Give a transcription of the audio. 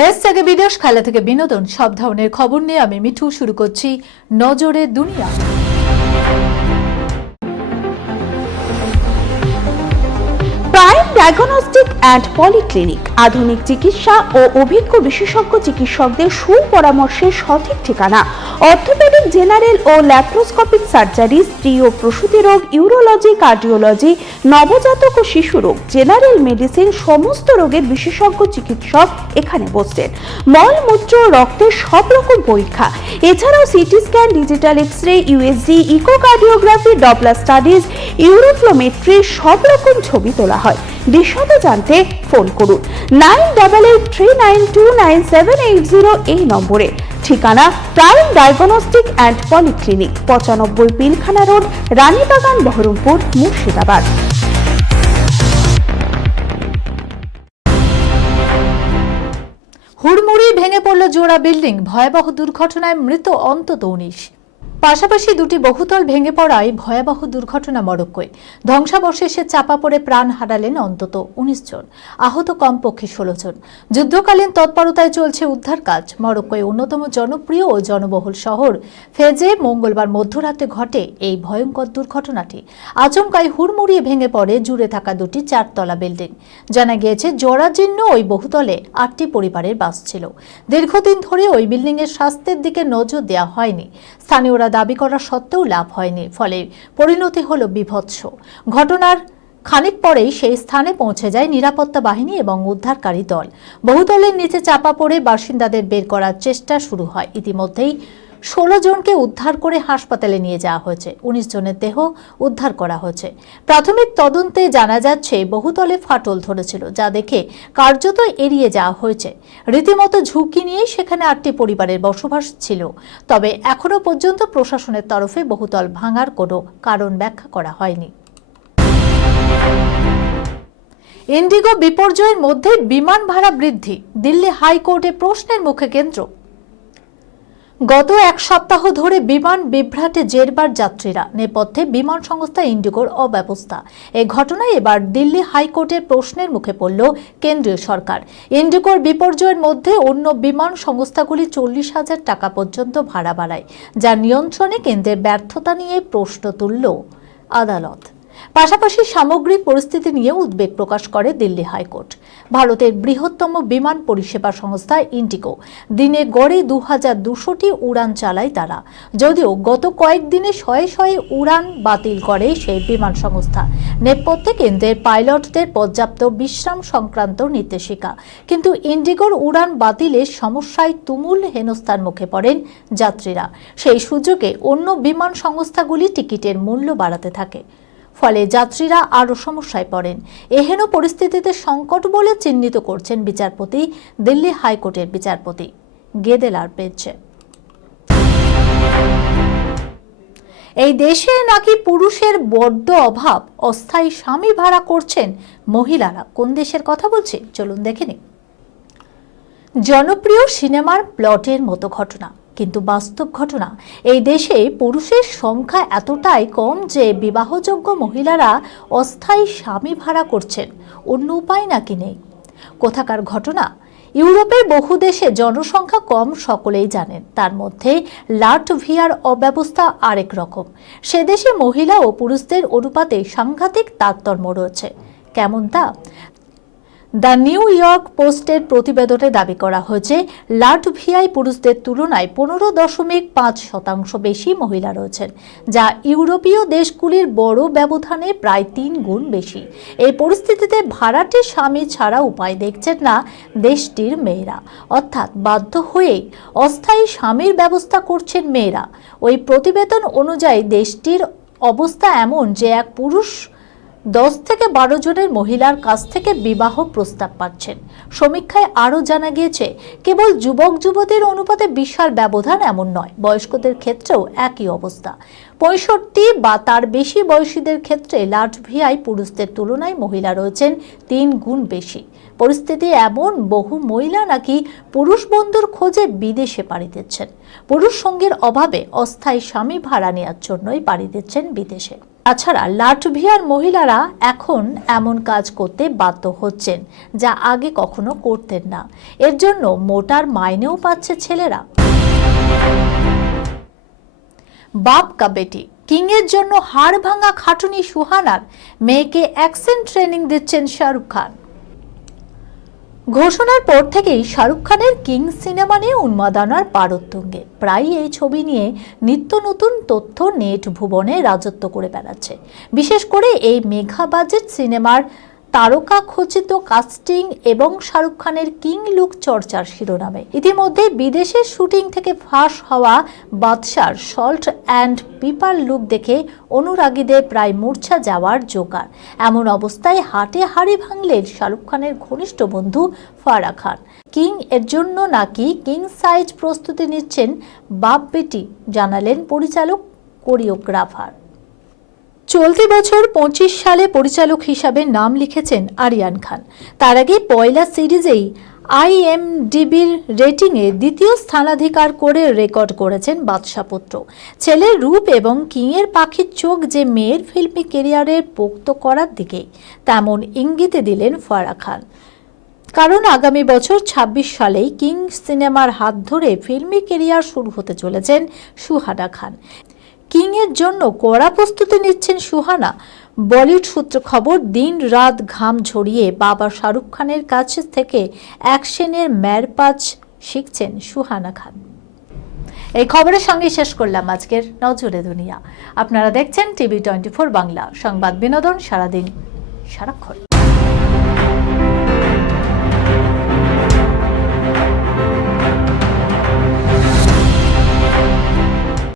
দেশ থেকে বিদেশ, খেলা থেকে বিনোদন, সব ধরনের খবর নিয়ে আমি মিঠু শুরু করছি নজরে দুনিয়া। প্রাইম ডায়াগনস্টিক অ্যান্ড পলিক্লিনিক আধুনিক চিকিৎসা ও অভিজ্ঞ বিশেষজ্ঞ চিকিৎসকদের সুপরামর্শের সঠিক ঠিকানা। অর্থোপেডিক, জেনারেল ও ল্যাপ্রোস্কোপিক সার্জারি, স্ত্রী ও প্রসূতি রোগ, ইউরোলজি, কার্ডিওলজি, নবজাতক ও শিশু রোগ, জেনারেল মেডিসিন, সমস্ত রোগের বিশেষজ্ঞ চিকিৎসক এখানে বসছেন। মল, মূত্র, রক্তের সব রকম পরীক্ষা, এছাড়াও CT scan, digital X-ray, USG, echocardiography, Doppler studies, uroflowmetry, সব রকম ছবি তোলা হয়। বিশদ জানতে ফোন করুন 9883929780 এই নম্বরে। ঠিকানা prime diagnostic and polyclinic, 95 Pilkhana road, Ranibagan, Baharampur, Murshidabad. হুড়মুড়ি ভেঙে পড়ল জোড়া বিল্ডিং, ভয়াবহ দুর্ঘটনায় মৃত অন্তত 19। পাশাপাশি দুটি বহুতল ভেঙে পড়ায় ভয়াবহ দুর্ঘটনা মরক্কোয়। ধ্বংসাবশেষে চাপা পড়ে প্রাণ হারালেন অন্তত 19 জন, আহত কমপক্ষে 16 জন। যুদ্ধকালীন তৎপরতায় চলছে উদ্ধার কাজ। মরক্কোয় অন্যতম জনপ্রিয় ও জনবহুল শহর ফেজে মঙ্গলবার মধ্যরাতে ঘটে এই ভয়ঙ্কর দুর্ঘটনাটি। আচমকাই হুড়মুড়িয়ে ভেঙে পড়ে জুড়ে থাকা দুটি 4তলা বিল্ডিং। জানা গিয়েছে, জরাজীর্ণ ওই বহুতলে 8টি পরিবারের বাস ছিল। দীর্ঘদিন ধরে ওই বিল্ডিংয়ের স্বাস্থ্যের দিকে নজর দেওয়া হয়নি। স্থানীয়রা দাবি করা সত্ত্বেও লাভ হয়নি, ফলে পরিণতি হলো বিভৎস। ঘটনার খানিক পরেই সেই স্থানে পৌঁছে যায় নিরাপত্তা বাহিনী এবং উদ্ধারকারী দল। বহুতলের নিচে চাপা পড়ে বাসিন্দাদের বের করার চেষ্টা শুরু হয়। ইতিমধ্যেই 16 জনকে উদ্ধার করে হাসপাতালে নিয়ে যাওয়া হয়েছে। 19 জনের দেহ উদ্ধার করা হয়েছে। প্রাথমিক তদন্তে জানা যাচ্ছে, বহুতলে ফাটল ধরেছিল, যা দেখে কার্যত এড়িয়ে যাওয়া হয়েছে। রীতিমতো ঝুঁকি নিয়ে সেখানে 8টি পরিবারের বসবাস ছিল। তবে এখনো পর্যন্ত প্রশাসনের তরফে বহুতল ভাঙার কোনো কারণ ব্যাখ্যা করা হয়নি। ইন্ডিগো বিপর্যয়ের মধ্যে বিমান ভাড়া বৃদ্ধি, দিল্লি হাইকোর্টে প্রশ্নের মুখে কেন্দ্র। গত এক সপ্তাহ ধরে বিমান বিভ্রাটে জেরবার যাত্রীরা। নেপথ্যে বিমান সংস্থা ইন্ডিগোর অব্যবস্থা। এই ঘটনায় এবার দিল্লি হাইকোর্টের প্রশ্নের মুখে পড়ল কেন্দ্রীয় সরকার। ইন্ডিগোর বিপর্যয়ের মধ্যে অন্য বিমান সংস্থাগুলি 40,000 টাকা পর্যন্ত ভাড়া বাড়ায়, যা নিয়ন্ত্রণে কেন্দ্রের ব্যর্থতা নিয়ে প্রশ্ন তুলল আদালত। পাশাপাশি সামগ্রিক পরিস্থিতি নিয়ে উদ্বেগ প্রকাশ করে দিল্লি হাইকোর্ট। ভারতের বৃহত্তম বিমান পরিষেবা সংস্থা ইন্ডিগো দিনে গড়ে 2200টি উড়ান চালায় তারা। যদিও গত কয়েকদিনে শয়ে শয়ে উড়ান বাতিল করে সেই বিমান সংস্থা। নেপথ্যে কেন্দ্রের পাইলটদের পর্যাপ্ত বিশ্রাম সংক্রান্ত নির্দেশিকা। কিন্তু ইন্ডিগোর উড়ান বাতিলের সমস্যায় তুমুল হেনস্থার মুখে পড়েন যাত্রীরা। সেই সুযোগে অন্য বিমান সংস্থাগুলি টিকিটের মূল্য বাড়াতে থাকে। ফলে যাত্রীরা আরও সমস্যায় পড়েন। এহেন পরিস্থিতিতে সংকট বলে চিহ্নিত করছেন বিচারপতি, দিল্লি হাইকোর্টের বিচারপতি গেদেলার বেঞ্চ। এই দেশে নাকি পুরুষের বড্ড অভাব, অস্থায়ী স্বামী ভাড়া করছেন মহিলারা। কোন দেশের কথা বলছি, চলুন দেখে নিন। জনপ্রিয় সিনেমার প্লটের মতো ঘটনা, কিন্তু বাস্তব ঘটনা। এই দেশে পুরুষের সংখ্যা এতটাই কম যে বিবাহযোগ্য মহিলারা অস্থায়ী স্বামী ভাড়া করছেন। অন্য উপায় নাকি নেই? কোথাকার ঘটনা? ইউরোপের বহু দেশে জনসংখ্যা কম, সকলেই জানেন। তার মধ্যে লাটভিয়ার অব্যবস্থা আরেক রকম। সে দেশে মহিলা ও পুরুষদের অনুপাতে সাংঘাতিক তারতম্য রয়েছে। কেমন তা? দ্য নিউ ইয়র্ক পোস্টের প্রতিবেদনে দাবি করা হয়েছে, লাটভিয়ায় পুরুষদের তুলনায় 15.5% বেশি মহিলা রয়েছেন, যা ইউরোপীয় দেশগুলির বড় ব্যবধানে প্রায় 3 গুণ বেশি। এই পরিস্থিতিতে ভাড়াটে স্বামী ছাড়া উপায় দেখছেন না দেশটির মেয়েরা, অর্থাৎ বাধ্য হয়েই অস্থায়ী স্বামীর ব্যবস্থা করছেন মেয়েরা। ওই প্রতিবেদন অনুযায়ী দেশটির অবস্থা এমন যে এক পুরুষ 10 থেকে 12 জনের মহিলার কাছ থেকে বিবাহ প্রস্তাব পাচ্ছেন। সমীক্ষায় আরও জানা গিয়েছে, কেবল যুবক যুবতীর অনুপাতে বিশাল ব্যবধান এমন নয়, বয়স্কদের ক্ষেত্রেও একই অবস্থা। 65 বা তার বেশি বয়সীদের ক্ষেত্রে লাটভিয়ায় পুরুষদের তুলনায় মহিলা রয়েছেন 3 গুণ বেশি। পরিস্থিতি এমন, বহু মহিলা নাকি পুরুষ বন্ধুর খোঁজে বিদেশে পাড়ি দিচ্ছেন। পুরুষ সঙ্গীর অভাবে অস্থায়ী স্বামী ভাড়া নেওয়ার জন্যই পাড়ি দিচ্ছেন বিদেশে। তাছাড়া লাটভিয়ার মহিলারা এখন এমন কাজ করতে বাধ্য হচ্ছেন যা আগে কখনো করতেন না। এর জন্য মোটার মাইনেও পাচ্ছে ছেলেরা। বাপ কা বেটি, কিং এর জন্য হাড় ভাঙা খাটুনি সুহানার, মেয়েকে অ্যাকশন ট্রেনিং দিচ্ছেন শাহরুখ খান। ঘোষণার পর থেকেই শাহরুখ খানের কিং সিনেমা নিয়ে উন্মাদনার পারোত্তুঙ্গে। প্রায় এই ছবি নিয়ে নিত্য নতুন তথ্য নেট ভুবনে রাজত্ব করে বেড়াচ্ছে। বিশেষ করে এই মেগা বাজেট সিনেমার তারকা খচিত কাস্টিং এবং শাহরুখ খানের কিং লুক চর্চার শিরোনামে ইতিমধ্যে বিদেশের শুটিং থেকে ফাঁস হওয়া বাদশার সল্ট অ্যান্ড পিপার লুক দেখে অনুরাগীদের প্রায় মূর্ছা যাওয়ার জোগাড়। এমন অবস্থায় হাটে হাড়ি ভাঙলেন শাহরুখ খানের ঘনিষ্ঠ বন্ধু ফারাহ খান। কিং এর জন্য নাকি কিং সাইজ প্রস্তুতি নিচ্ছেন বাপ বেটি, জানালেন পরিচালক কোরিওগ্রাফার। চলতি বছর 25 সালে পরিচালক হিসাবে নাম লিখেছেন আরিয়ান খান। তার আগে পয়লা সিরিজেই IMDb'র রেটিংয়ে দ্বিতীয় স্থানাধিকার করে রেকর্ড করেছেন বাদশা পুত্র। ছেলের রূপ এবং কিংয়ের পাখির চোখ যে মেয়ের ফিল্মি ক্যারিয়ারের পোক্ত করার দিকে, তেমন ইঙ্গিতে দিলেন ফারাহ খান। কারণ আগামী বছর 26 সালেই কিং সিনেমার হাত ধরে ফিল্মি ক্যারিয়ার শুরু হতে চলেছেন সুহানা খান। কিং এর জন্য কড়া প্রস্তুতি নিচ্ছেন সুহানা। বলিউড সূত্র খবর, দিন রাত ঘাম ঝরিয়ে বাবা শাহরুখ খানের কাছ থেকে অ্যাকশনের ম্যারপাচ শিখছেন সুহানা খান। এই খবরের সঙ্গে শেষ করলাম আজকের নজরে দুনিয়া। আপনারা দেখছেন TV24 বাংলা, সংবাদ বিনোদন সারাদিন সারাক্ষণ।